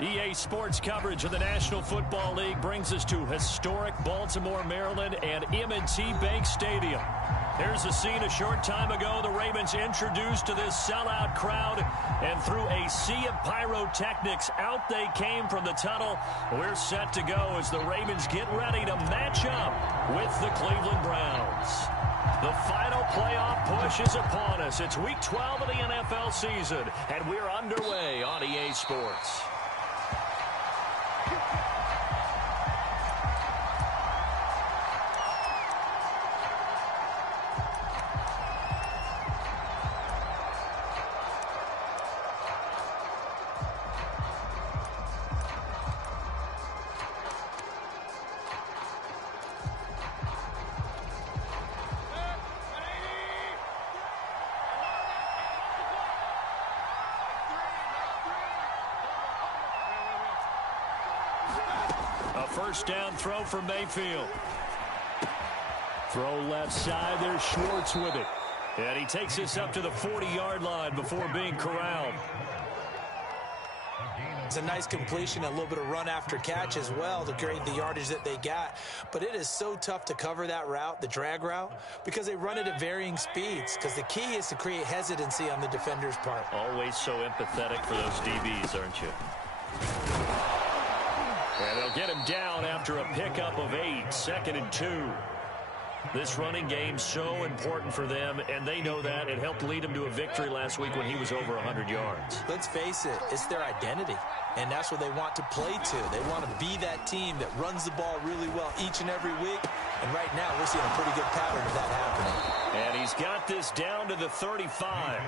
EA Sports coverage of the National Football League brings us to historic Baltimore, Maryland, and M&T Bank Stadium. Here's the scene a short time ago. The Ravens introduced to this sellout crowd, and through a sea of pyrotechnics, out they came from the tunnel. We're set to go as the Ravens get ready to match up with the Cleveland Browns. The final playoff push is upon us. It's Week 12 of the NFL season, and we're underway on EA Sports. First down throw for Mayfield. Throw left side. There's Schwartz with it. And he takes this up to the 40-yard line before being corralled. It's a nice completion, a little bit of run after catch as well to create the yardage that they got. But it is so tough to cover that route, the drag route, because they run it at varying speeds. Because the key is to create hesitancy on the defender's part. Always so empathetic for those DBs, aren't you? And they'll get him down after a pickup of 8, 2nd and 2. This running game's so important for them, and they know that. It helped lead them to a victory last week when he was over 100 yards. Let's face it, it's their identity, and that's what they want to play to. They want to be that team that runs the ball really well each and every week, and right now we're seeing a pretty good pattern of that happening. And he's got this down to the 35.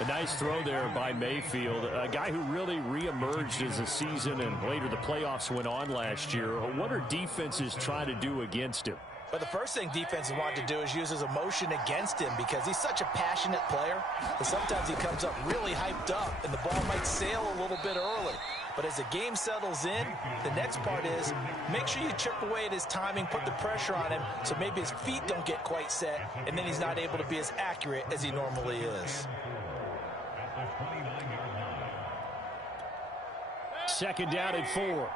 A nice throw there by Mayfield, a guy who really reemerged as the season and later the playoffs went on last year. What are defenses trying to do against him? Well, the first thing defenses want to do is use his emotion against him because he's such a passionate player that sometimes he comes up really hyped up and the ball might sail a little bit early. But as the game settles in, the next part is make sure you chip away at his timing, put the pressure on him so maybe his feet don't get quite set, and then he's not able to be as accurate as he normally is. 2nd down and 4.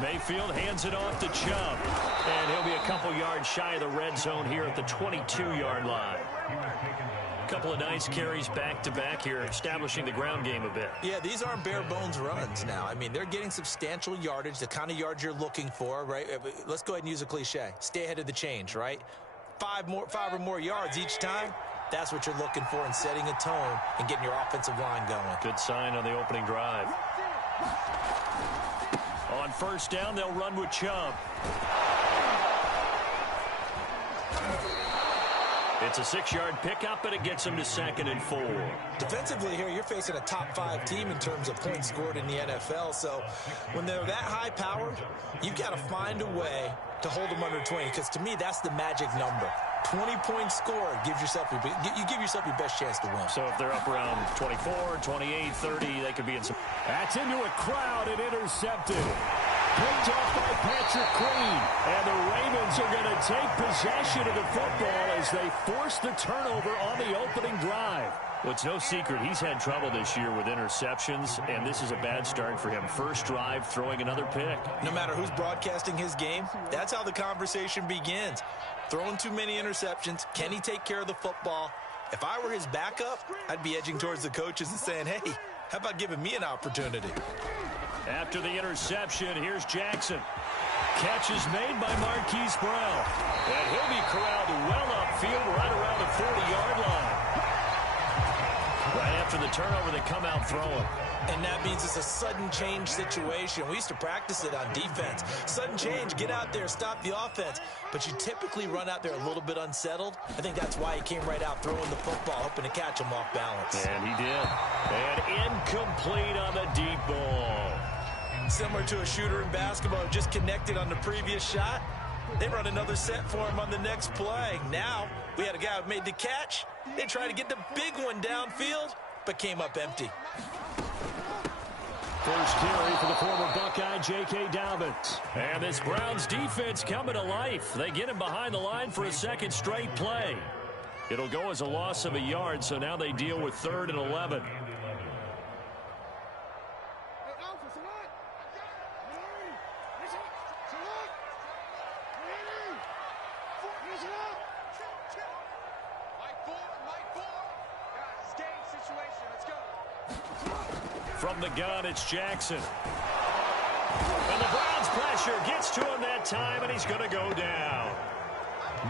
Mayfield hands it off to Chubb. And he'll be a couple yards shy of the red zone here at the 22-yard line. A couple of nice carries back-to-back here, establishing the ground game a bit. Yeah, these aren't bare-bones runs now. I mean, they're getting substantial yardage, the kind of yards you're looking for, right? Let's go ahead and use a cliche. Stay ahead of the change, right? 5 or more yards each time. That's what you're looking for in setting a tone and getting your offensive line going. Good sign on the opening drive. On first down, they'll run with Chubb. It's a 6-yard pickup, and it gets them to 2nd and 4. Defensively here, you're facing a top-5 team in terms of points scored in the NFL. So when they're that high-powered, you've got to find a way to hold them under 20, because to me, that's the magic number. 20 points scored gives yourself you give yourself your best chance to win. So if they're up around 24, 28, 30, they could be in some. That's into a crowd and intercepted. Picked off by Patrick Queen. And the Ravens are going to take possession of the football as they force the turnover on the opening drive. Well, it's no secret he's had trouble this year with interceptions, and this is a bad start for him. First drive, throwing another pick. No matter who's broadcasting his game, that's how the conversation begins. Throwing too many interceptions. Can he take care of the football? If I were his backup, I'd be edging towards the coaches and saying, hey, how about giving me an opportunity? After the interception, here's Jackson. Catch is made by Marquise Brown. And he'll be corralled well upfield right around the 40-yard line. Right after the turnover, they come out throwing. And that means it's a sudden change situation. We used to practice it on defense. Sudden change, get out there, stop the offense. But you typically run out there a little bit unsettled. I think that's why he came right out throwing the football, hoping to catch him off balance. And he did. And incomplete on the deep ball. Similar to a shooter in basketball who just connected on the previous shot. They run another set for him on the next play. Now, we had a guy who made the catch. They tried to get the big one downfield, but came up empty. First carry for the former Buckeye, J.K. Dobbins. And this Browns defense coming to life. They get him behind the line for a second straight play. It'll go as a loss of a yard, so now they deal with 3rd and 11. From the gun, it's Jackson. And the Browns' pressure gets to him that time, and he's going to go down.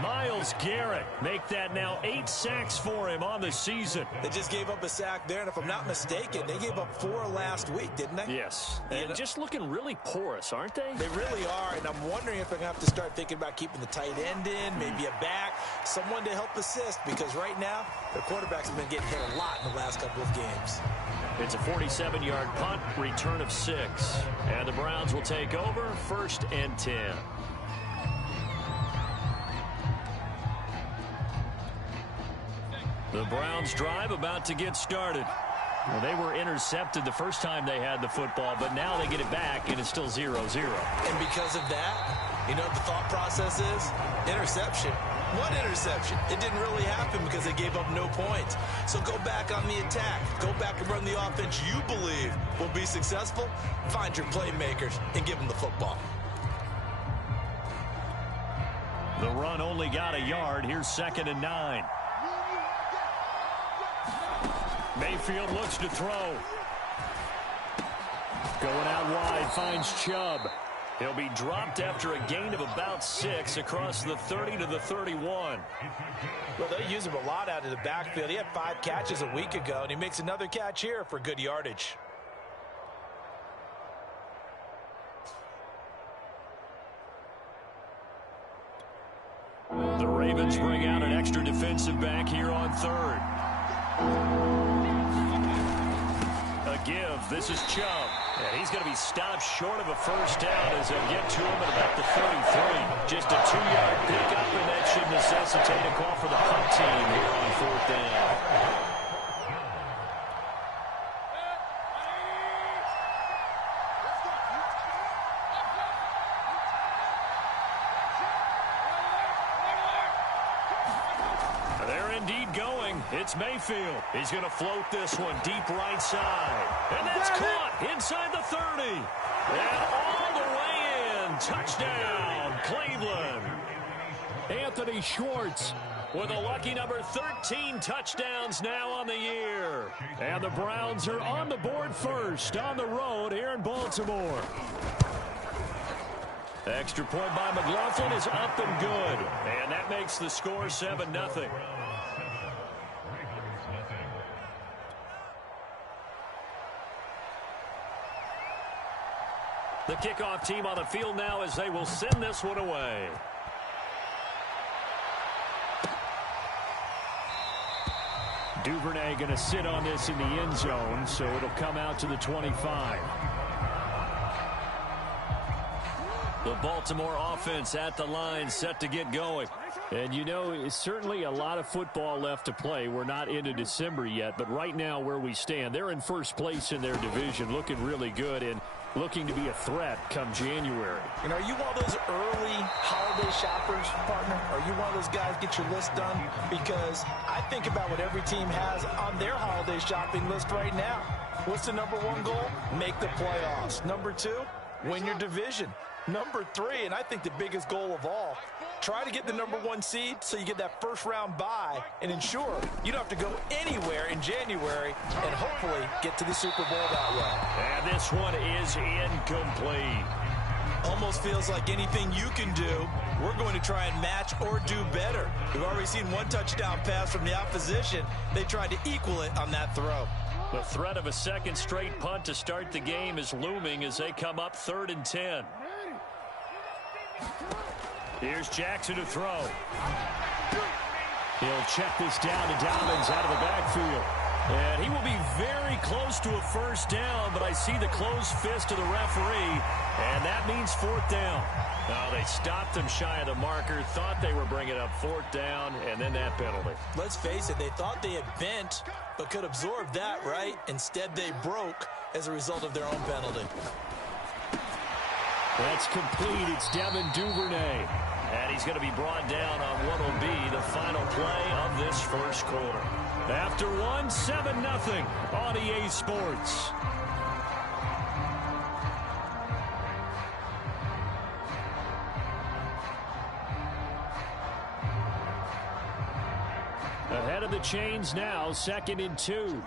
Myles Garrett make that now 8 sacks for him on the season. They just gave up a sack there, and if I'm not mistaken, they gave up 4 last week, didn't they? Yes. And just looking really porous, aren't they? They really are, and I'm wondering if they're going to have to start thinking about keeping the tight end in, maybe a back, someone to help assist, because right now, their quarterbacks have been getting hit a lot in the last couple of games. It's a 47-yard punt, return of 6. And the Browns will take over, 1st and 10. The Browns drive about to get started. Well, they were intercepted the first time they had the football, but now they get it back, and it's still 0-0. And because of that, you know what the thought process is? Interception. What interception? It didn't really happen because they gave up no points. So go back on the attack. Go back and run the offense you believe will be successful. Find your playmakers and give them the football. The run only got a yard. Here's 2nd and 9. Mayfield looks to throw. Going out wide, finds Chubb. He'll be dropped after a gain of about 6 across the 30 to the 31. Well, they use him a lot out of the backfield. He had 5 catches a week ago, and he makes another catch here for good yardage. The Ravens bring out an extra defensive back here on 3rd. A give. This is Chubb. And he's going to be stopped short of a first down as they'll get to him at about the 33. Just a 2-yard pickup, and that should necessitate a call for the punt team here on 4th down. It's Mayfield. He's going to float this one deep right side. And that's caught inside the 30. And all the way in. Touchdown, Cleveland. Anthony Schwartz with a lucky number 13 touchdowns now on the year. And the Browns are on the board first on the road here in Baltimore. The extra point by McLaughlin is up and good. And that makes the score 7-0. The kickoff team on the field now as they will send this one away. Duvernay going to sit on this in the end zone, so it'll come out to the 25. The Baltimore offense at the line, set to get going. And, you know, it's certainly a lot of football left to play. We're not into December yet, but right now where we stand, they're in first place in their division, looking really good and looking to be a threat come January. And are you one of those early holiday shoppers, partner? Are you one of those guys get your list done? Because I think about what every team has on their holiday shopping list right now. What's the number 1 goal? Make the playoffs. Number 2, win your division. Number 3, and I think the biggest goal of all, try to get the number 1 seed so you get that first round bye and ensure you don't have to go anywhere in January and hopefully get to the Super Bowl that way. And this one is incomplete. Almost feels like anything you can do, we're going to try and match or do better. We've already seen 1 touchdown pass from the opposition. They tried to equal it on that throw. The threat of a second straight punt to start the game is looming as they come up 3rd and 10. Here's Jackson to throw. He'll check this down to Dobbins out of the backfield. And he will be very close to a first down, but I see the closed fist of the referee, and that means 4th down. Now they stopped him shy of the marker, thought they were bringing up 4th down, and then that penalty. Let's face it, they thought they had bent, but could absorb that, right? Instead, they broke as a result of their own penalty. That's complete. It's Devin Duvernay. And he's going to be brought down on what will be the final play of this first quarter. After one, 7-0 on EA Sports. Ahead of the chains now, 2nd and 2.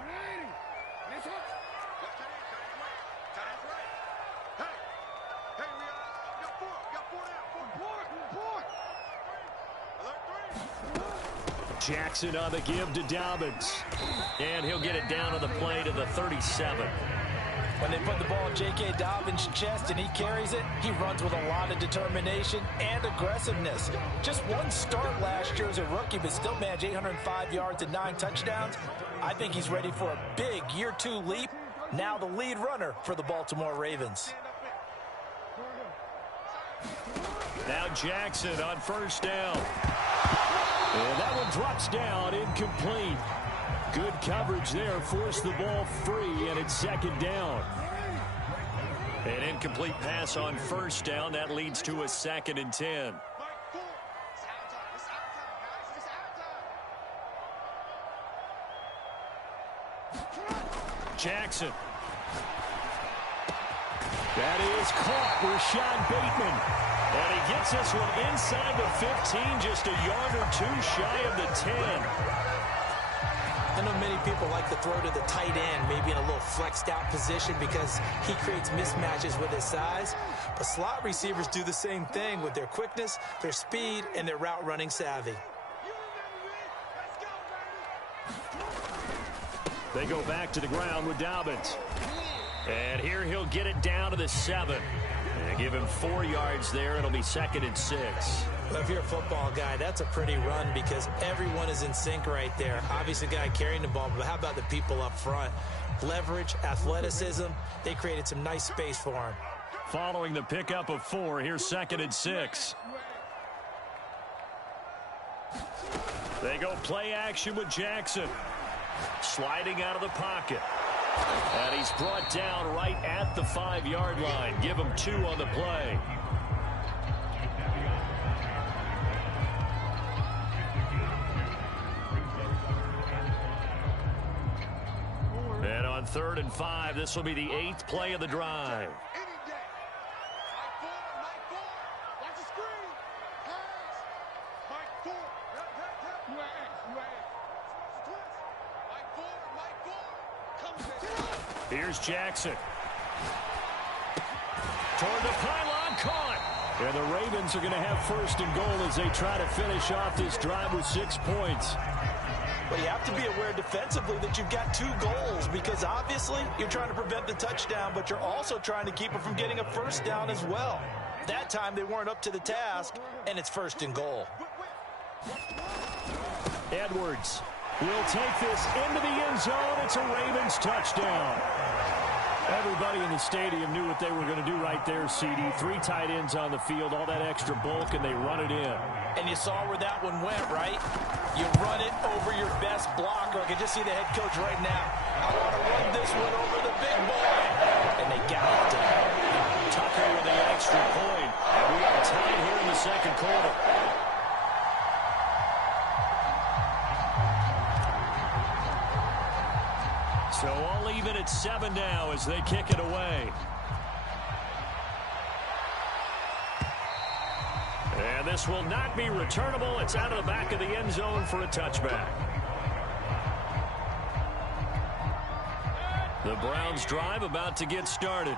Jackson on the give to Dobbins. And he'll get it down on the play to the 37. When they put the ball in J.K. Dobbins' chest and he carries it, he runs with a lot of determination and aggressiveness. Just one start last year as a rookie, but still managed 805 yards and 9 touchdowns. I think he's ready for a big year 2 leap. Now the lead runner for the Baltimore Ravens. Now Jackson on first down. And that one drops down, incomplete. Good coverage there, forced the ball free, and it's 2nd down. An incomplete pass on first down. That leads to a 2nd and 10. Jackson. That is caught. Rashad Bateman. And he gets this one inside the 15, just a yard or 2 shy of the 10. I know many people like to throw to the tight end, maybe in a little flexed out position because he creates mismatches with his size. But slot receivers do the same thing with their quickness, their speed, and their route running savvy. They go back to the ground with Dobbins. And here he'll get it down to the 7. And give him 4 yards there. It'll be 2nd and 6. Well, if you're a football guy, that's a pretty run because everyone is in sync right there. Obviously, the guy carrying the ball, but how about the people up front? Leverage, athleticism, they created some nice space for him. Following the pickup of 4, here's 2nd and 6. They go play action with Jackson. Sliding out of the pocket. And he's brought down right at the 5-yard line. Give him 2 on the play. And on 3rd and 5, this will be the 8th play of the drive. Here's Jackson. Toward the pylon, caught. And the Ravens are going to have 1st and goal as they try to finish off this drive with 6 points. But you have to be aware defensively that you've got 2 goals because obviously you're trying to prevent the touchdown, but you're also trying to keep it from getting a 1st down as well. That time they weren't up to the task, and it's 1st and goal. Edwards will take this into the end zone. It's a Ravens touchdown. Everybody in the stadium knew what they were going to do right there, CD. 3 tight ends on the field, all that extra bulk, and they run it in. And you saw where that one went, right? You run it over your best blocker. I can just see the head coach right now. I want to run this one over the big boy. And they got it done. Tucker with the extra point. And we are tied here in the 2nd quarter. So all even at 7 now as they kick it away. And this will not be returnable. It's out of the back of the end zone for a touchback. The Browns drive about to get started.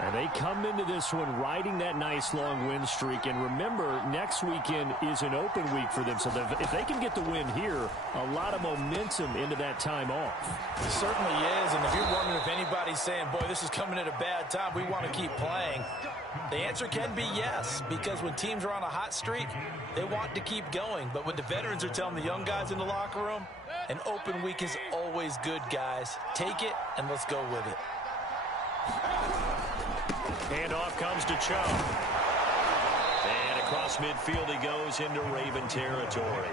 And they come into this one riding that nice long win streak. And remember, next weekend is an open week for them. So if they can get the win here, a lot of momentum into that time off. It certainly is. And if you're wondering if anybody's saying, boy, this is coming at a bad time, we want to keep playing, the answer can be yes. Because when teams are on a hot streak, they want to keep going. But what the veterans are telling the young guys in the locker room, an open week is always good, guys. Take it, and let's go with it. Handoff comes to Chubb. And across midfield he goes into Raven territory.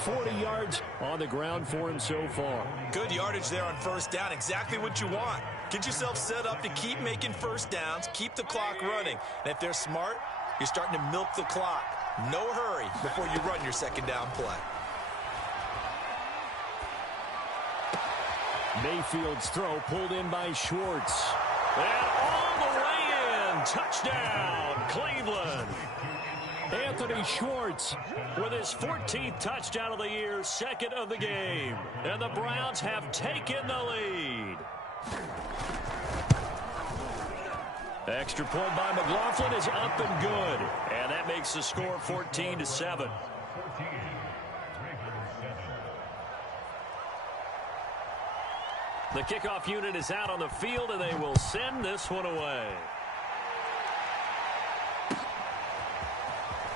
40 yards on the ground for him so far. Good yardage there on 1st down. Exactly what you want. Get yourself set up to keep making 1st downs, keep the clock running. And if they're smart, You're starting to milk the clock. No hurry before you run your second down play. Mayfield's throw pulled in by Schwartz. And all the way in. Touchdown, Cleveland. Anthony Schwartz with his 14th touchdown of the year, second of the game. And the Browns have taken the lead. Extra point by McLaughlin is up and good. And that makes the score 14-7. The kickoff unit is out on the field, and they will send this one away.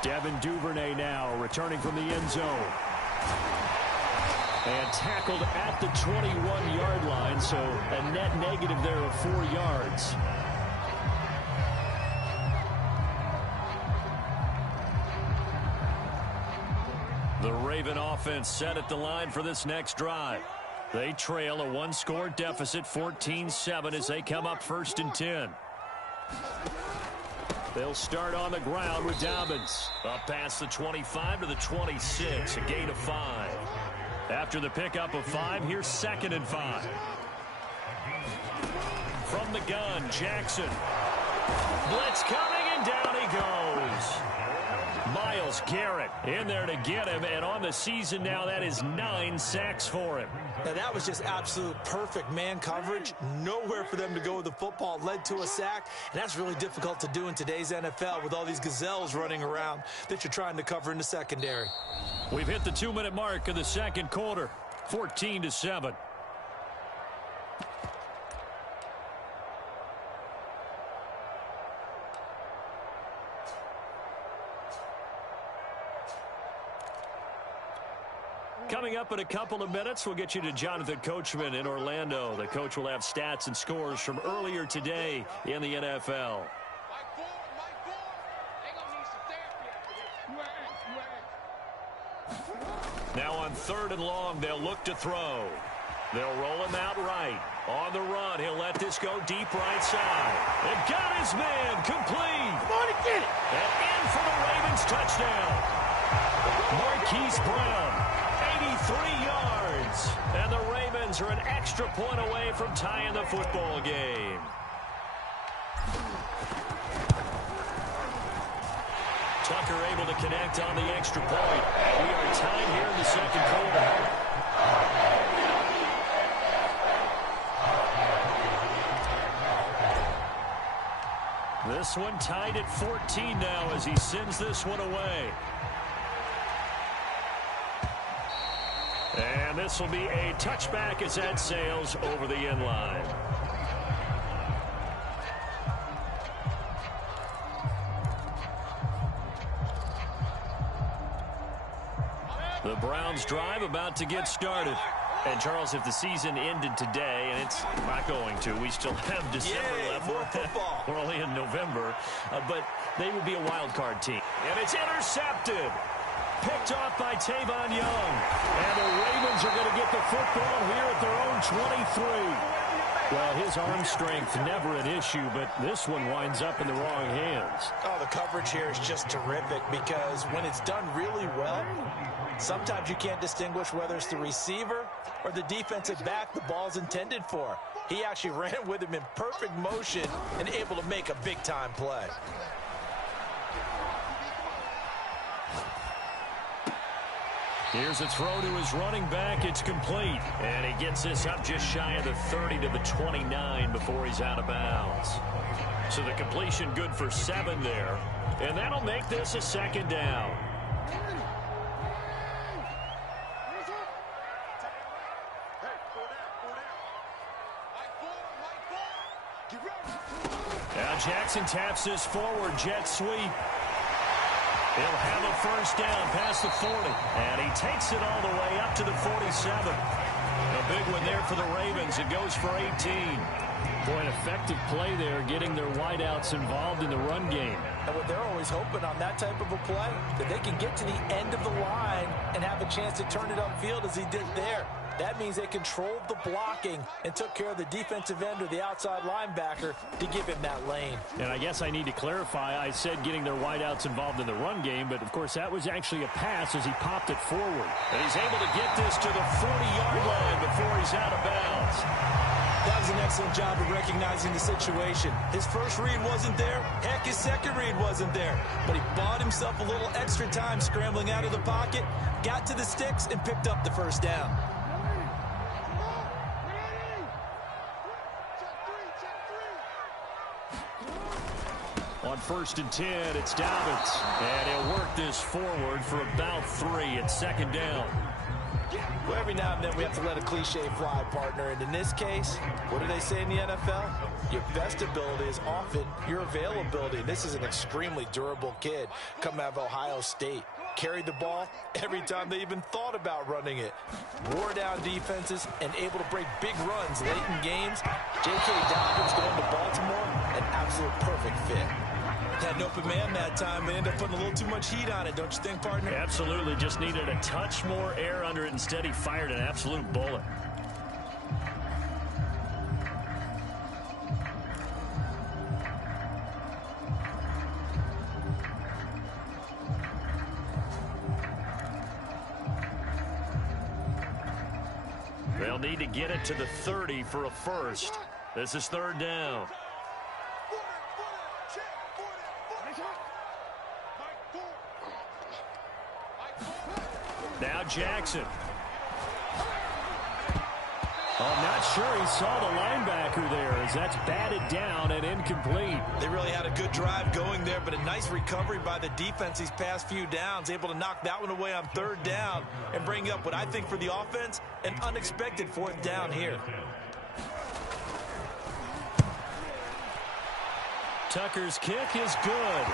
Devin Duvernay now returning from the end zone. And tackled at the 21-yard line, so a net negative there of 4 yards. The Raven offense set at the line for this next drive. They trail a one-score deficit, 14-7, as they come up 1st and 10. They'll start on the ground with Dobbins. Up past the 25 to the 26, a gain of 5. After the pickup of 5, here's 2nd and 5. From the gun, Jackson. Blitz coming, and down he goes. Myles Garrett in there to get him, and on the season now, that is 9 sacks for him. Now, that was just absolute perfect man coverage. Nowhere for them to go with the football. Led to a sack, and that's really difficult to do in today's NFL with all these gazelles running around that you're trying to cover in the secondary. We've hit the 2-minute mark of the second quarter, 14-7. Coming up in a couple of minutes, we'll get you to Jonathan Coachman in Orlando. The coach will have stats and scores from earlier today in the NFL. Now on 3rd and long, they'll look to throw. They'll roll him out right. On the run, he'll let this go deep right side. And got his man complete. Come on and get it. And in for the Ravens touchdown. Marquise Brown. 83 yards, and the Ravens are an extra point away from tying the football game. Tucker able to connect on the extra point. We are tied here in the second quarter. This one tied at 14 now as he sends this one away. And this will be a touchback as that sails over the end line. The Browns drive about to get started. And, Charles, if the season ended today, and it's not going to, we still have December left. More football. We're only in November. But they would be a wild card team. And it's intercepted. Picked off by Tavon Young. And the Ravens are going to get the football here at their own 23. Well, his arm strength never an issue, but this one winds up in the wrong hands. Oh, the coverage here is just terrific because when it's done really well, sometimes you can't distinguish whether it's the receiver or the defensive back the ball's intended for. He actually ran with him in perfect motion and able to make a big-time play. Here's a throw to his running back. It's complete. And he gets this up just shy of the 30 to the 29 before he's out of bounds. So the completion good for 7 there. And that'll make this a second down. Now Jackson taps this forward jet sweep. He'll have a first down past the 40. And he takes it all the way up to the 47. A big one there for the Ravens. It goes for 18. Boy, an effective play there, getting their wideouts involved in the run game. And what they're always hoping on that type of a play, that they can get to the end of the line and have a chance to turn it upfield as he did there. That means they controlled the blocking and took care of the defensive end or the outside linebacker to give him that lane. And I guess I need to clarify, I said getting their wideouts involved in the run game, but of course that was actually a pass as he popped it forward. And he's able to get this to the 40-yard line before he's out of bounds. That was an excellent job of recognizing the situation. His first read wasn't there. Heck, his second read wasn't there. But he bought himself a little extra time scrambling out of the pocket, got to the sticks, and picked up the first down. On 1st and 10, it's Dobbins. And he'll work this forward for about 3. It's second down. Well, every now and then we have to let a cliche fly, partner. And in this case, what do they say in the NFL? Your best ability is often your availability. And this is an extremely durable kid coming out of Ohio State. Carried the ball every time they even thought about running it. Wore down defenses and able to break big runs late in games. J.K. Dobbins going to Baltimore, an absolute perfect fit. Had an open man that time. They ended up putting a little too much heat on it, don't you think, partner? Absolutely. Just needed a touch more air under it. Instead, he fired an absolute bullet. They'll need to get it to the 30 for a first. This is third down. Now Jackson. I'm not sure he saw the linebacker there as that's batted down and incomplete. They really had a good drive going there, but a nice recovery by the defense these past few downs, able to knock that one away on third down and bring up what I think for the offense, an unexpected fourth down here. Tucker's kick is good.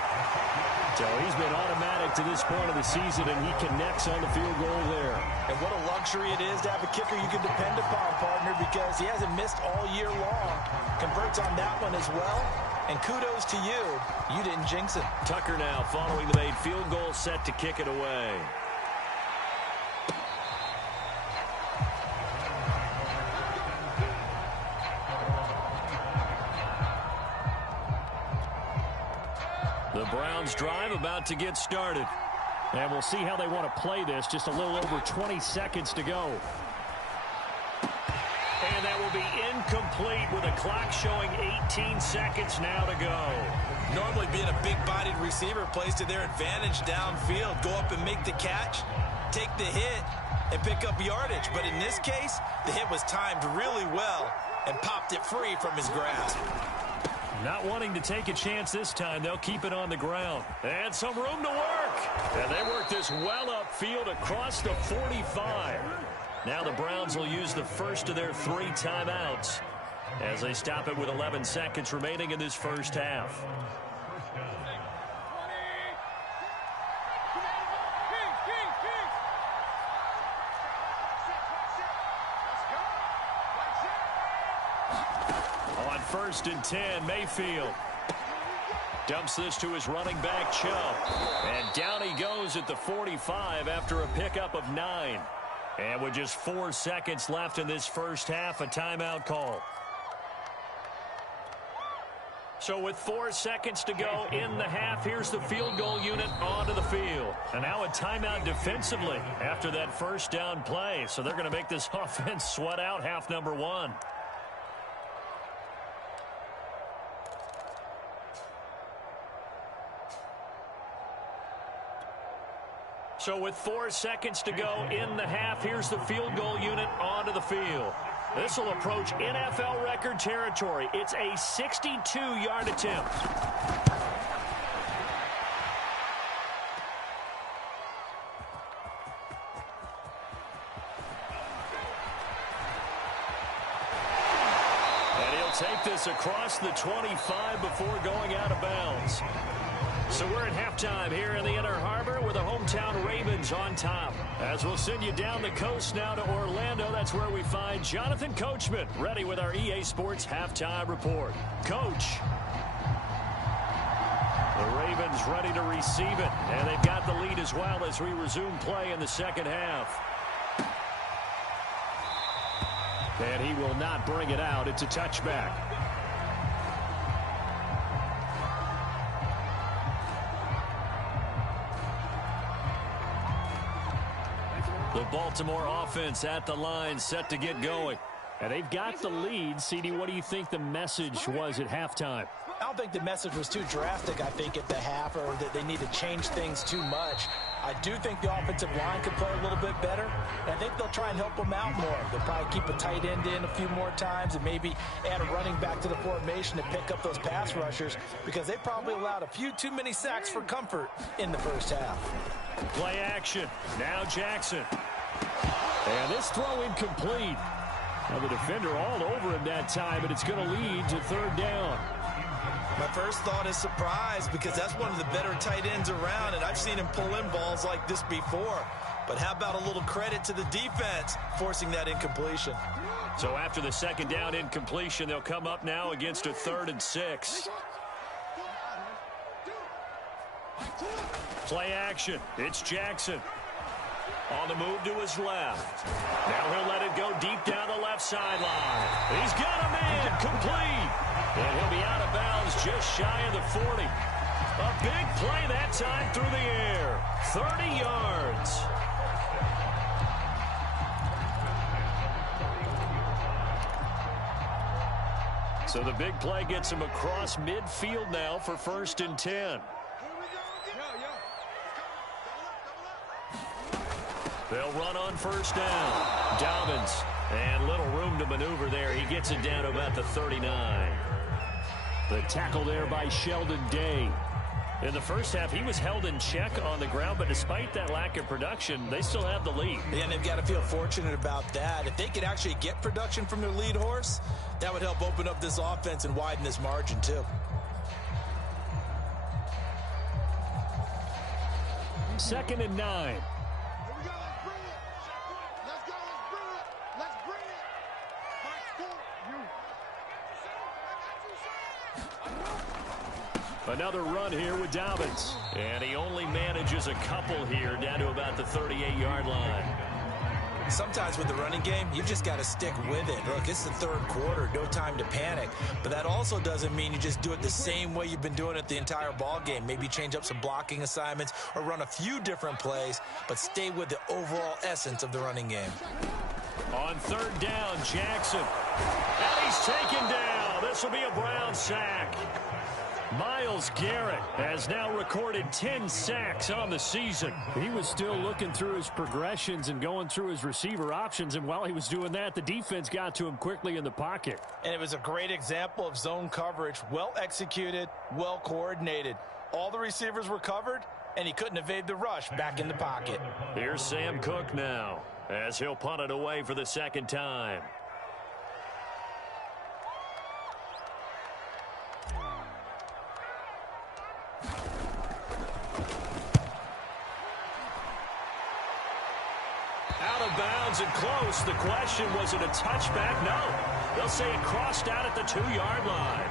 So he's been automatic to this point of the season, and he connects on the field goal there. And what a luxury it is to have a kicker you can depend upon, partner, because he hasn't missed all year long. Converts on that one as well. And kudos to you. You didn't jinx it. Tucker now following the made field goal, set to kick it away. The Browns drive about to get started. And we'll see how they want to play this. Just a little over 20 seconds to go. And that will be incomplete with a clock showing 18 seconds now to go. Normally being a big-bodied receiver plays to their advantage downfield. Go up and make the catch, take the hit, and pick up yardage. But in this case, the hit was timed really well and popped it free from his grasp. Not wanting to take a chance this time, they'll keep it on the ground. And some room to work. And they work this well upfield across the 45. Now the Browns will use the first of their 3 timeouts as they stop it with 11 seconds remaining in this first half. On 1st and 10, Mayfield dumps this to his running back, Chubb. And down he goes at the 45 after a pickup of 9. And with just 4 seconds left in this first half, a timeout call. So with 4 seconds to go in the half, here's the field goal unit onto the field. And now a timeout defensively after that first down play. So they're going to make this offense sweat out half number 1. So with 4 seconds to go in the half, here's the field goal unit onto the field. This will approach NFL record territory. It's a 62-yard attempt. And he'll take this across the 25 before going out of bounds. So we're at halftime here in the Inner Harbor with the hometown Ravens on top. As we'll send you down the coast now to Orlando, that's where we find Jonathan Coachman ready with our EA Sports halftime report. Coach. The Ravens ready to receive it, and they've got the lead as well as we resume play in the second half. And he will not bring it out. It's a touchback. The Baltimore offense at the line, set to get going. And they've got the lead. CD, what do you think the message was at halftime? I don't think the message was too drastic, I think, at the half, or that they need to change things too much. I do think the offensive line could play a little bit better, and I think they'll try and help them out more. They'll probably keep a tight end in a few more times and maybe add a running back to the formation to pick up those pass rushers, because they probably allowed a few too many sacks for comfort in the first half. Play action. Now Jackson. And this throw incomplete. Now the defender all over him that time, and it's going to lead to third down. My first thought is surprise, because that's one of the better tight ends around, and I've seen him pull in balls like this before. But how about a little credit to the defense forcing that incompletion? So after the second down incompletion, they'll come up now against a 3rd and 6. Play action. It's Jackson. On the move to his left. Now he'll let it go deep down the left sideline. He's got a man complete. And he'll be out of bounds just shy of the 40. A big play that time through the air. 30 yards. So the big play gets him across midfield now for 1st and 10. They'll run on 1st down. Dobbins, and little room to maneuver there. He gets it down to about the 39. The tackle there by Sheldon Day. In the first half, he was held in check on the ground, but despite that lack of production, they still have the lead. Yeah, and they've got to feel fortunate about that. If they could actually get production from their lead horse, that would help open up this offense and widen this margin too. 2nd and 9. Another run here with Dobbins. And he only manages a couple here down to about the 38-yard line. Sometimes with the running game, you've just got to stick with it. Look, it's the 3rd quarter, no time to panic. But that also doesn't mean you just do it the same way you've been doing it the entire ball game. Maybe change up some blocking assignments or run a few different plays, but stay with the overall essence of the running game. On 3rd down, Jackson. And he's taken down. This will be a Brown sack. Myles Garrett has now recorded 10 sacks on the season. He was still looking through his progressions and going through his receiver options, and while he was doing that, the defense got to him quickly in the pocket. And it was a great example of zone coverage, well executed, well coordinated. All the receivers were covered, and he couldn't evade the rush back in the pocket. Here's Sam Cook now, as he'll punt it away for the 2nd time. Out of bounds and close. The question, was it a touchback? No. They'll say it crossed out at the 2-yard line.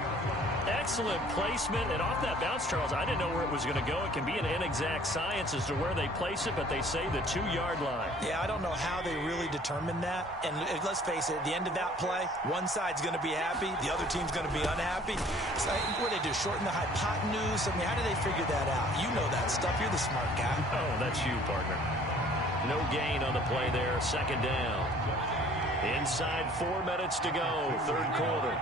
Excellent placement. And off that bounce, Charles, I didn't know where it was going to go. It can be an inexact science as to where they place it, but they say the 2-yard line. Yeah, I don't know how they really determined that. And let's face it, at the end of that play, one side's going to be happy, the other team's going to be unhappy. So what do they do, shorten the hypotenuse? I mean, how do they figure that out? You know that stuff. You're the smart guy. Oh, that's you, partner. No gain on the play there. 2nd down. Inside 4 minutes to go. 3rd quarter.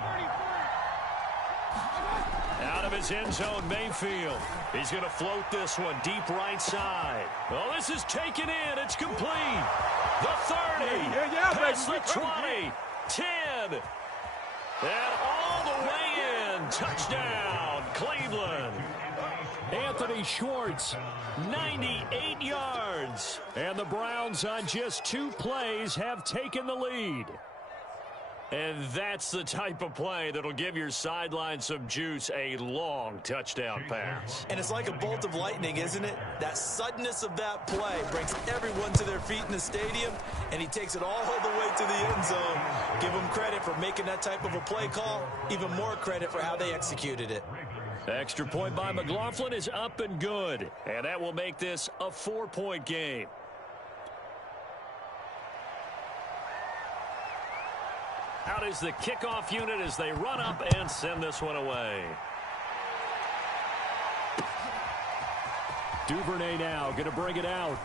Out of his end zone, Mayfield. He's going to float this one deep right side. Oh, this is taken in. It's complete. The 30. Past the 20. 10. And all the way in. Touchdown, Cleveland. Anthony Schwartz, 98 yards. And the Browns on just 2 plays have taken the lead. And that's the type of play that'll give your sideline some juice, a long touchdown pass. And it's like a bolt of lightning, isn't it? That suddenness of that play brings everyone to their feet in the stadium, and he takes it all the way to the end zone. Give him credit for making that type of a play call, even more credit for how they executed it. Extra point by McLaughlin is up and good, and that will make this a 4-point game. Out is the kickoff unit as they run up and send this one away. Duvernay now going to bring it out.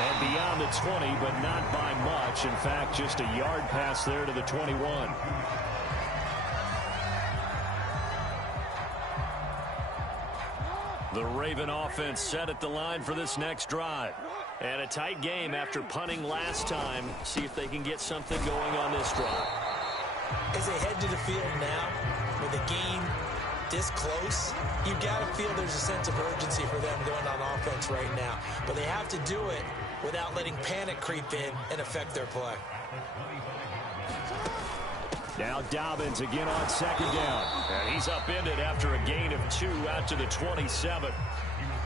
And beyond the 20, but not by much. In fact, just a yard pass there to the 21. The Raven offense set at the line for this next drive. And a tight game after punting last time. See if they can get something going on this drive. As they head to the field now, with the game this close, you've got to feel there's a sense of urgency for them going on offense right now. But they have to do it without letting panic creep in and affect their play. Now Dobbins again on second down. And he's upended after a gain of 2 out to the 27.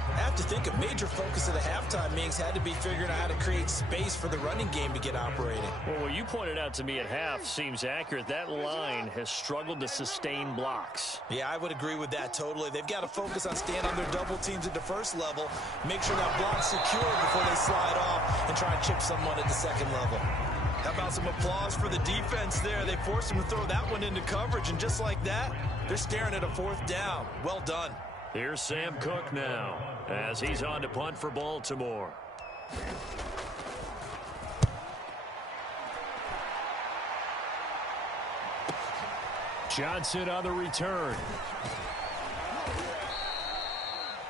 I have to think a major focus of the halftime meetings had to be figuring out how to create space for the running game to get operating. Well, what you pointed out to me at half seems accurate. That line has struggled to sustain blocks. Yeah, I would agree with that totally. They've got to focus on staying on their double teams at the first level, make sure that block's secure before they slide off and try and chip someone at the second level. How about some applause for the defense there? They forced him to throw that one into coverage, and just like that, they're staring at a fourth down. Well done. Here's Sam Cook now as he's on to punt for Baltimore. Johnson on the return.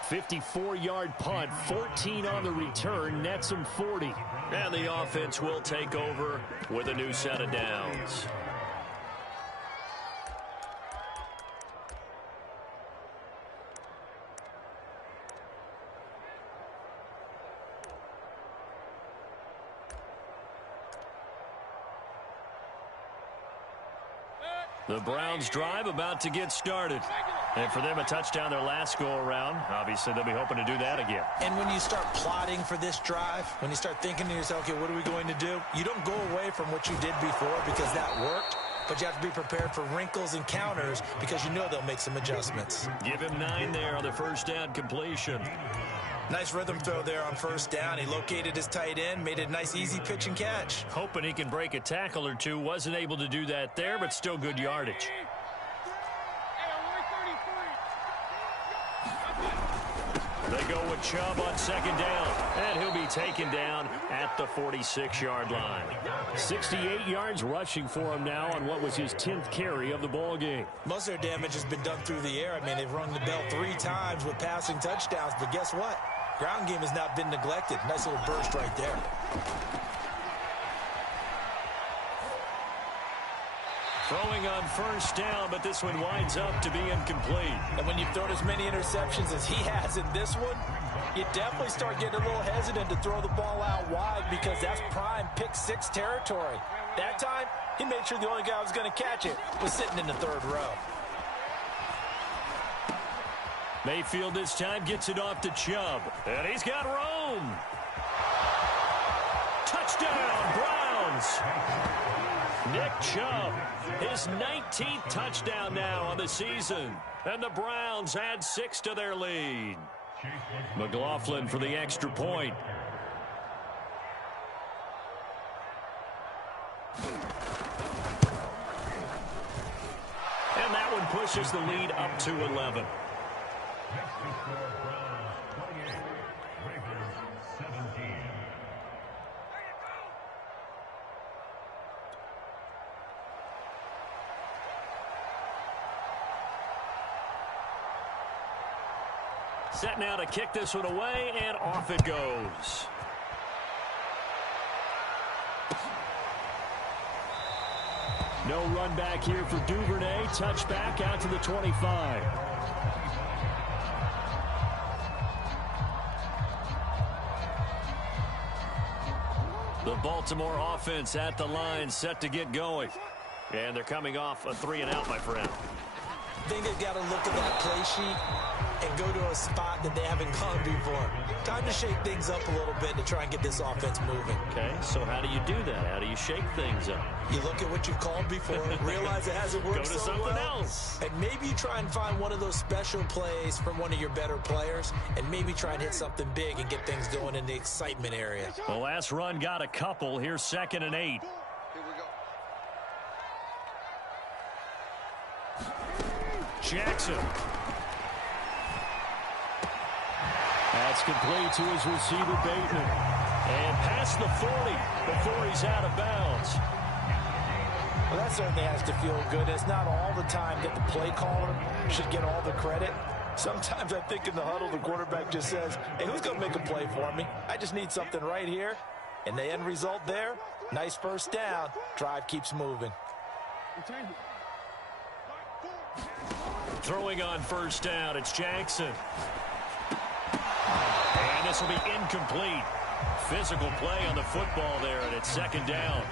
54-yard punt, 14 on the return, nets him 40. And the offense will take over with a new set of downs. The Browns drive about to get started. And for them, a touchdown their last go-around. Obviously, they'll be hoping to do that again. And when you start plotting for this drive, when you start thinking to yourself, okay, what are we going to do? You don't go away from what you did before because that worked. But you have to be prepared for wrinkles and counters because you know they'll make some adjustments. Give him 9 there on the first down completion. Nice rhythm throw there on first down. He located his tight end, made it a nice easy pitch and catch. Hoping he can break a tackle or two. Wasn't able to do that there, but still good yardage. They go with Chubb on second down, and he'll be taken down at the 46-yard line. 68 yards rushing for him now on what was his 10th carry of the ball game. Most of their damage has been done through the air. I mean, they've rung the bell 3 times with passing touchdowns, but guess what? Ground game has not been neglected. Nice little burst right there. Throwing on first down, but this one winds up to be incomplete. And when you've thrown as many interceptions as he has in this one, you definitely start getting a little hesitant to throw the ball out wide because that's prime pick 6 territory. That time, he made sure the only guy who was going to catch it was sitting in the 3rd row. Mayfield this time gets it off to Chubb. And he's got room. Touchdown, Browns. Nick Chubb, his 19th touchdown now on the season. And the Browns add 6 to their lead. McLaughlin for the extra point. And that one pushes the lead up to 11. Set now to kick this one away, and off it goes. No run back here for Duvernay. Touchback out to the 25. The Baltimore offense at the line, set to get going. And they're coming off a 3-and-out, my friend. I think they've got to look at that play sheet and go to a spot that they haven't gone before. Time to shake things up a little bit to try and get this offense moving. Okay, so how do you do that? How do you shake things up? You look at what you've called before, realize it hasn't worked Go to so something well, else. and maybe you try and find one of those special plays from one of your better players, and maybe try and hit something big and get things going in the excitement area. The last run got a couple. Here's 2nd and 8. Here we go. Jackson. That's complete to his receiver, Bateman. And past the 40 before he's out of bounds. Well, that certainly has to feel good. It's not all the time that the play caller should get all the credit. Sometimes I think in the huddle, the quarterback just says, hey, who's going to make a play for me? I just need something right here. And the end result there, nice first down. Drive keeps moving. Throwing on first down, it's Jackson. And this will be incomplete. Physical play on the football there, and it's second down.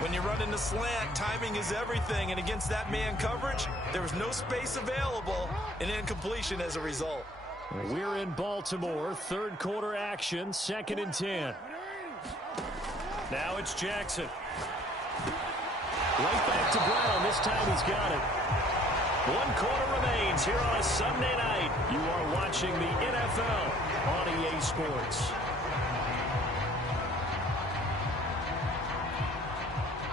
When you run in the slant, timing is everything. And against that man coverage, there was no space available, and incompletion as a result. We're in Baltimore. Third quarter action, 2nd and 10. Now it's Jackson. Right back to Brown. This time he's got it. 1 quarter remains here on a Sunday night. You are watching the NFL on EA Sports.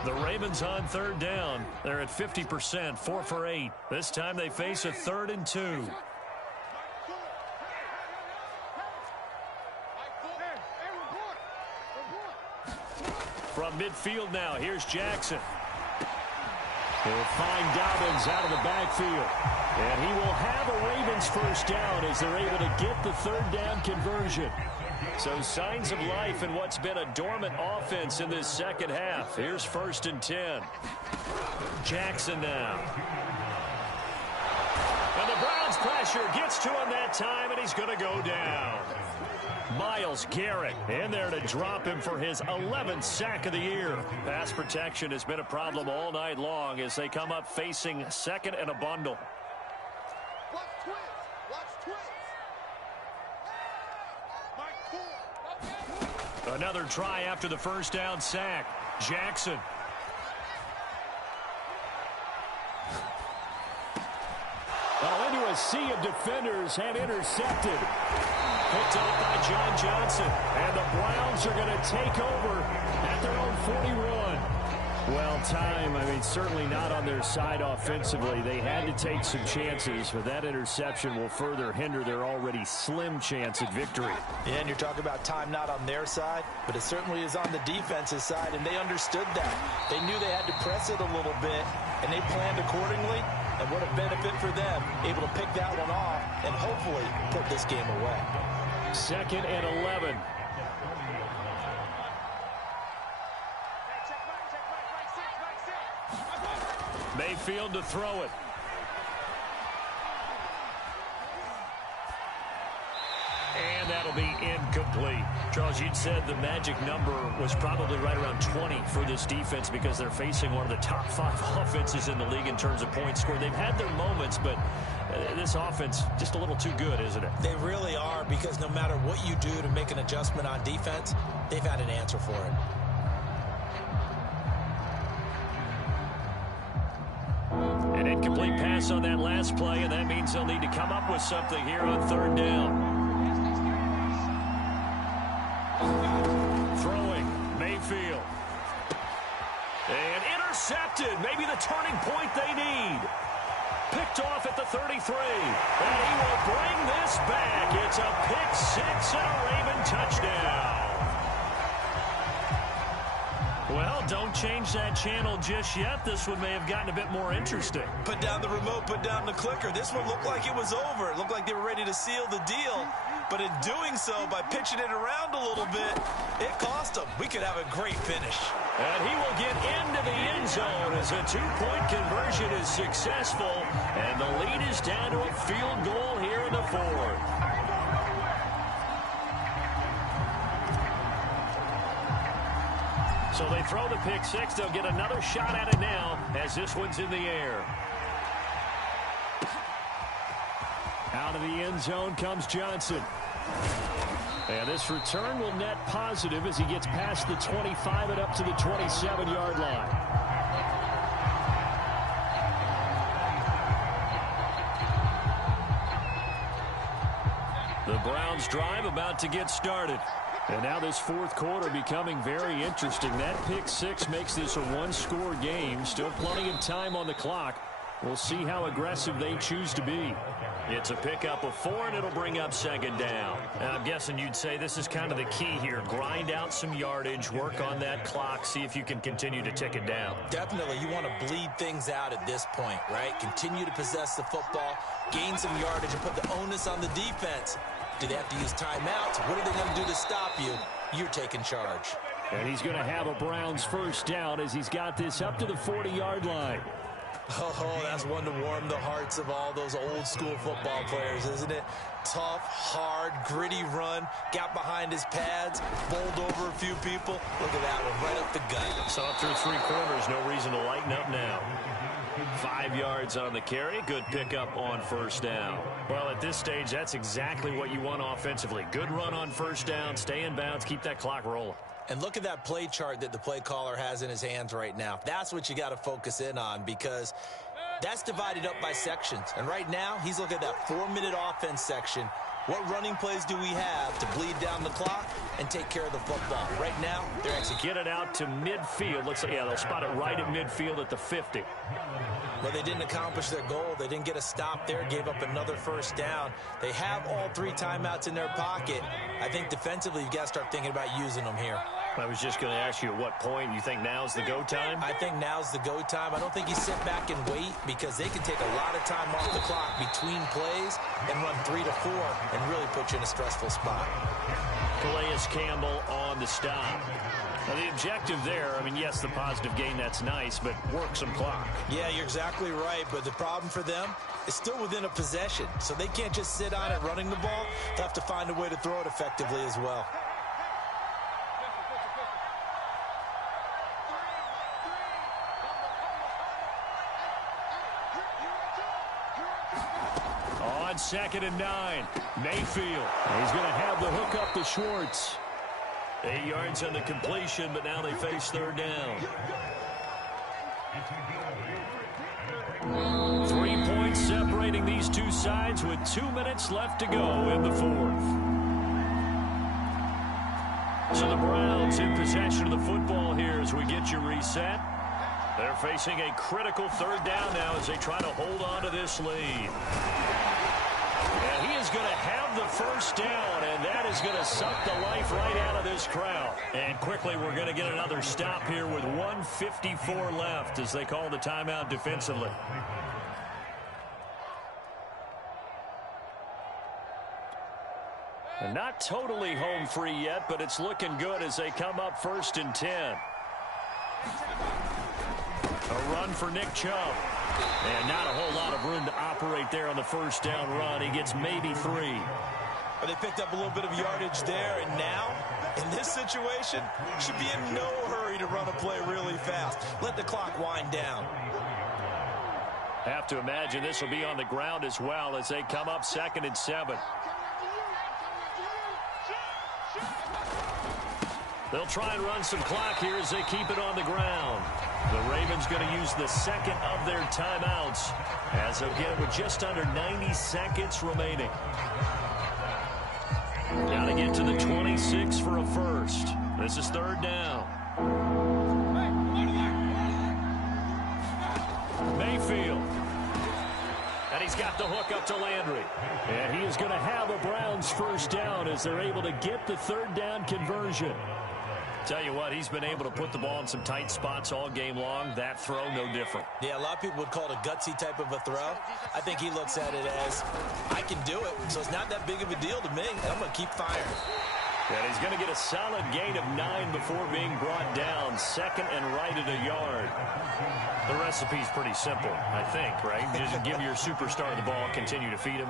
The Ravens on third down. They're at 50%, 4 for 8. This time they face a 3rd and 2. From midfield now, here's Jackson. He'll find Dobbins out of the backfield. And he will have a Ravens first down as they're able to get the 3rd down conversion. So signs of life in what's been a dormant offense in this second half. Here's 1st and 10. Jackson now. And the Browns pressure gets to him that time, and he's going to go down. Myles Garrett in there to drop him for his 11th sack of the year. Pass protection has been a problem all night long as they come up facing 2nd and a bundle. Another try after the first down sack. Jackson. Oh, into a sea of defenders and intercepted. Picked off by John Johnson. And the Browns are going to take over at their own 41. Well, time, certainly not on their side offensively. They had to take some chances, but that interception will further hinder their already slim chance at victory. Yeah, and you're talking about time not on their side, but it certainly is on the defense's side, and they understood that. They knew they had to press it a little bit, and they planned accordingly, and what a benefit for them, able to pick that one off and hopefully put this game away. 2nd and 11. Mayfield to throw it. And that'll be incomplete. Charles, you'd said the magic number was probably right around 20 for this defense because they're facing one of the top 5 offenses in the league in terms of points scored. They've had their moments, but this offense just a little too good, isn't it? They really are, because no matter what you do to make an adjustment on defense, they've had an answer for it. An incomplete pass on that last play, and that means they'll need to come up with something here on 3rd down. Throwing, Mayfield. And intercepted. Maybe the turning point they need. Picked off at the 33. And he will bring this back. It's a pick 6 and a Raven touchdown. Well, don't change that channel just yet. This one may have gotten a bit more interesting. Put down the remote, put down the clicker. This one looked like it was over. It looked like they were ready to seal the deal. But in doing so, by pitching it around a little bit, it cost them. We could have a great finish. And he will get into the end zone as a 2-point conversion is successful. And the lead is down to a field goal here in the 4th. So they throw the pick 6. They'll get another shot at it now as this one's in the air. Out of the end zone comes Johnson. And this return will net positive as he gets past the 25 and up to the 27-yard line. The Browns drive about to get started. And now this 4th quarter becoming very interesting. That pick 6 makes this a 1-score game. Still plenty of time on the clock. We'll see how aggressive they choose to be. It's a pickup of 4, and it'll bring up second down. And I'm guessing you'd say this is kind of the key here. Grind out some yardage, work on that clock, see if you can continue to tick it down. Definitely, you want to bleed things out at this point, right? Continue to possess the football, gain some yardage, and put the onus on the defense. Do they have to use timeouts? What are they going to do to stop you? You're taking charge. And he's going to have a Browns first down as he's got this up to the 40-yard line. Oh, that's one to warm the hearts of all those old-school football players, isn't it? Tough, hard, gritty run, got behind his pads, bowled over a few people. Look at that one, right up the gut. So up through 3 quarters, no reason to lighten up now. 5 yards on the carry, good pickup on first down. Well, at this stage, that's exactly what you want offensively. Good run on first down, stay in bounds, keep that clock rolling. And look at that play chart that the play caller has in his hands right now. That's what you got to focus in on because that's divided up by sections. And right now, he's looking at that 4-minute offense section. What running plays do we have to bleed down the clock and take care of the football? Right now, they're executing. Get it out to midfield. Looks like, yeah, they'll spot it right at midfield at the 50. Well, they didn't accomplish their goal. They didn't get a stop there, gave up another first down. They have all 3 timeouts in their pocket. I think defensively, you've got to start thinking about using them here. I was just going to ask you at what point you think now's the go time? I think now's the go time. I don't think you sit back and wait because they can take a lot of time off the clock between plays and run 3 to 4 and really put you in a stressful spot. Calais Campbell on the stop. Now, the objective there, I mean, yes, the positive gain, that's nice, but work some clock. Yeah, you're exactly right, but the problem for them is still within a possession, so they can't just sit on it running the ball. They'll have to find a way to throw it effectively as well. On 2nd and 9, Mayfield. He's going to have the hook up to Schwartz. 8 yards on the completion, but now they face 3rd down. 3 points separating these two sides with 2 minutes left to go in the 4th. So the Browns in possession of the football here as we get you reset. They're facing a critical 3rd down now as they try to hold on to this lead. And he is going to have the first down, and that is going to suck the life right out of this crowd. And quickly, we're going to get another stop here with 1:54 left as they call the timeout defensively. And not totally home free yet, but it's looking good as they come up 1st and 10. A run for Nick Chubb. And not a whole lot of room to operate there on the first down run. He gets maybe 3. But they picked up a little bit of yardage there, and now, in this situation, should be in no hurry to run a play really fast. Let the clock wind down. Have to imagine this will be on the ground as well as they come up 2nd and 7. They'll try and run some clock here as they keep it on the ground. The Ravens going to use the 2nd of their timeouts as they'll get it with just under 90 seconds remaining. Got to get to the 26 for a first. This is 3rd down. Mayfield. And he's got the hook up to Landry. And he is going to have a Browns first down as they're able to get the 3rd down conversion. Tell you what, he's been able to put the ball in some tight spots all game long. That throw, no different. Yeah, a lot of people would call it a gutsy type of a throw. I think he looks at it as, I can do it, so it's not that big of a deal to me, and I'm going to keep firing. And he's going to get a solid gain of 9 before being brought down. 2nd and right at a yard. The recipe's pretty simple, I think, right? Just give your superstar the ball, continue to feed him.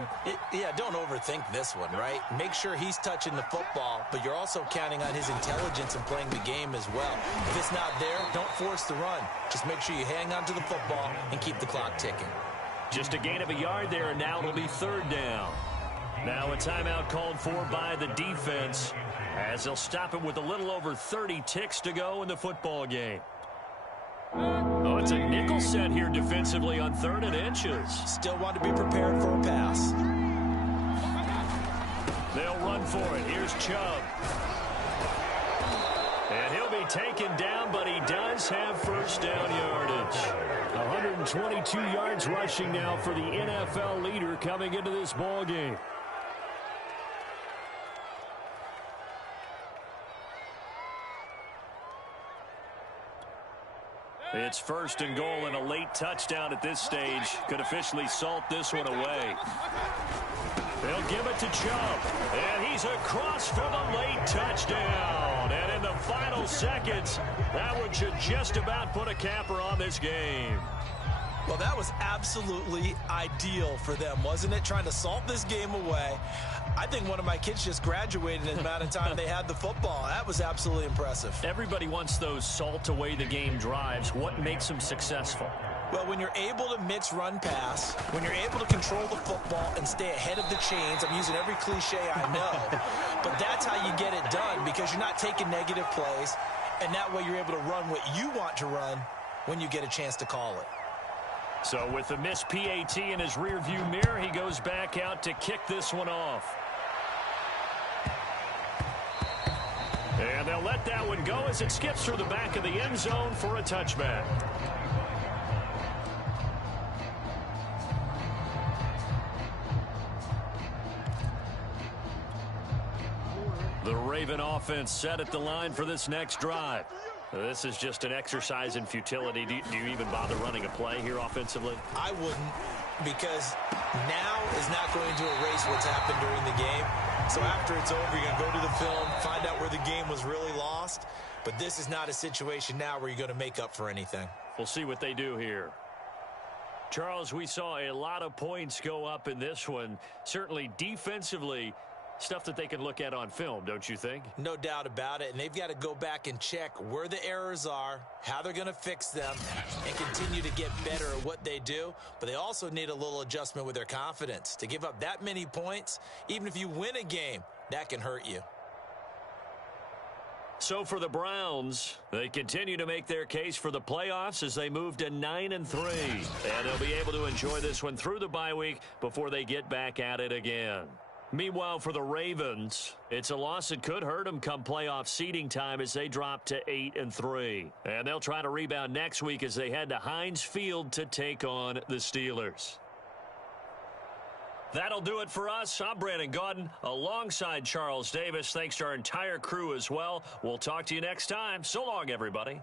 Yeah, don't overthink this one, right? Make sure he's touching the football, but you're also counting on his intelligence and playing the game as well. If it's not there, don't force the run. Just make sure you hang on to the football and keep the clock ticking. Just a gain of a yard there, and now it'll be 3rd down. Now a timeout called for by the defense as they'll stop it with a little over 30 ticks to go in the football game. Oh, it's a nickel set here defensively on 3rd and inches. Still want to be prepared for a pass. They'll run for it. Here's Chubb. And he'll be taken down, but he does have first down yardage. 122 yards rushing now for the NFL leader coming into this ball game. It's first and goal, and a late touchdown at this stage could officially salt this one away. They'll give it to Chubb, and he's across for the late touchdown. And in the final seconds, that one should just about put a capper on this game. Well, that was absolutely ideal for them, wasn't it? Trying to salt this game away. I think one of my kids just graduated in the amount of time they had the football. That was absolutely impressive. Everybody wants those salt away the game drives. What makes them successful? Well, when you're able to mix run pass, when you're able to control the football and stay ahead of the chains, I'm using every cliche I know, but that's how you get it done because you're not taking negative plays, and that way you're able to run what you want to run when you get a chance to call it. So with the missed PAT in his rearview mirror, he goes back out to kick this one off. And they'll let that one go as it skips through the back of the end zone for a touchback. The Raven offense set at the line for this next drive. This is just an exercise in futility. Do you even bother running a play here offensively? I wouldn't, because now is not going to erase what's happened during the game. So after it's over, you're going to go to the film, find out where the game was really lost. But this is not a situation now where you're going to make up for anything. We'll see what they do here. Charles, we saw a lot of points go up in this one. Certainly defensively, stuff that they can look at on film, don't you think? No doubt about it. And they've got to go back and check where the errors are, how they're going to fix them, and continue to get better at what they do. But they also need a little adjustment with their confidence. To give up that many points, even if you win a game, that can hurt you. So for the Browns, they continue to make their case for the playoffs as they move to 9-3. And they'll be able to enjoy this one through the bye week before they get back at it again. Meanwhile, for the Ravens, it's a loss that could hurt them come playoff seeding time as they drop to 8-3. And they'll try to rebound next week as they head to Heinz Field to take on the Steelers. That'll do it for us. I'm Brandon Gaudin alongside Charles Davis. Thanks to our entire crew as well. We'll talk to you next time. So long, everybody.